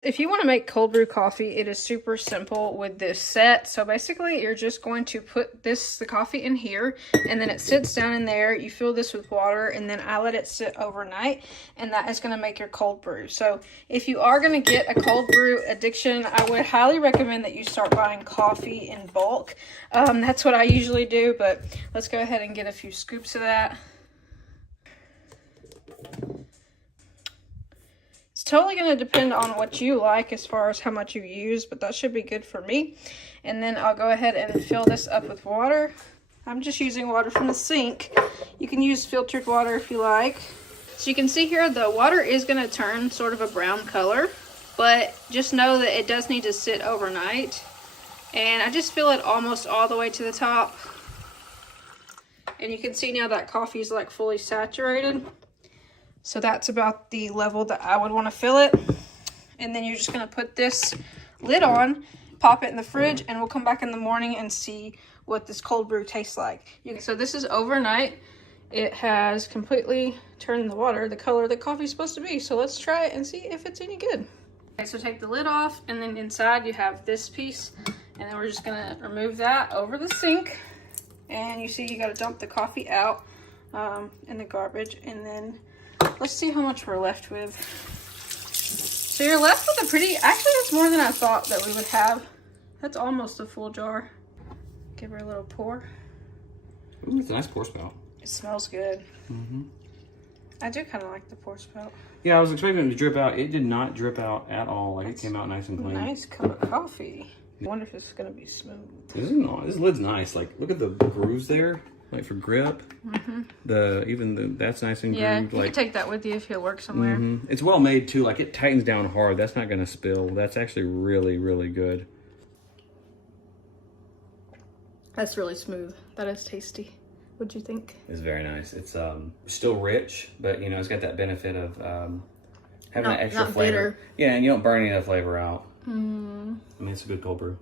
If you want to make cold brew coffee, it is super simple with this set. So basically, you're just going to put the coffee in here, and then it sits down in there. You fill this with water, and then I let it sit overnight, and that is going to make your cold brew. So if you are going to get a cold brew addiction, I would highly recommend that you start buying coffee in bulk. That's what I usually do, but let's go ahead and get a few scoops of that. It's totally going to depend on what you like as far as how much you use, but that should be good for me. And then I'll go ahead and fill this up with water. I'm just using water from the sink. You can use filtered water if you like. So you can see here the water is going to turn sort of a brown color, but just know that it does need to sit overnight. And I just fill it almost all the way to the top. And you can see now that coffee is like fully saturated. So that's about the level that I would want to fill it. And then you're just going to put this lid on, pop it in the fridge, and we'll come back in the morning and see what this cold brew tastes like. So this is overnight. It has completely turned the color that coffee's supposed to be. So let's try it and see if it's any good. Okay, so take the lid off, and then inside you have this piece. And then we're just going to remove that over the sink. And you see you got to dump the coffee out in the garbage. And then let's see how much we're left with. So you're left with a pretty, actually that's more than I thought that we would have. That's almost a full jar. Give her a little pour. Ooh, it's a nice pour spout. It smells good. I do kind of like the pour spout. Yeah, I was expecting it to drip out. It did not drip out at all. Like, it came out nice and clean. Nice cup of coffee. I wonder if it's going to be smooth. This lid's nice. Like, look at the grooves there. Like for grip, that's nice and grooved. Yeah, you can take that with you if you work somewhere. It's well made too. Like, it tightens down hard. That's not going to spill. That's actually really, really good. That's really smooth. That is tasty. What'd you think? It's very nice. It's still rich, but you know it's got that benefit of having that extra flavor. Bitter. Yeah, and you don't burn any of that flavor out. I mean, it's a good cold brew.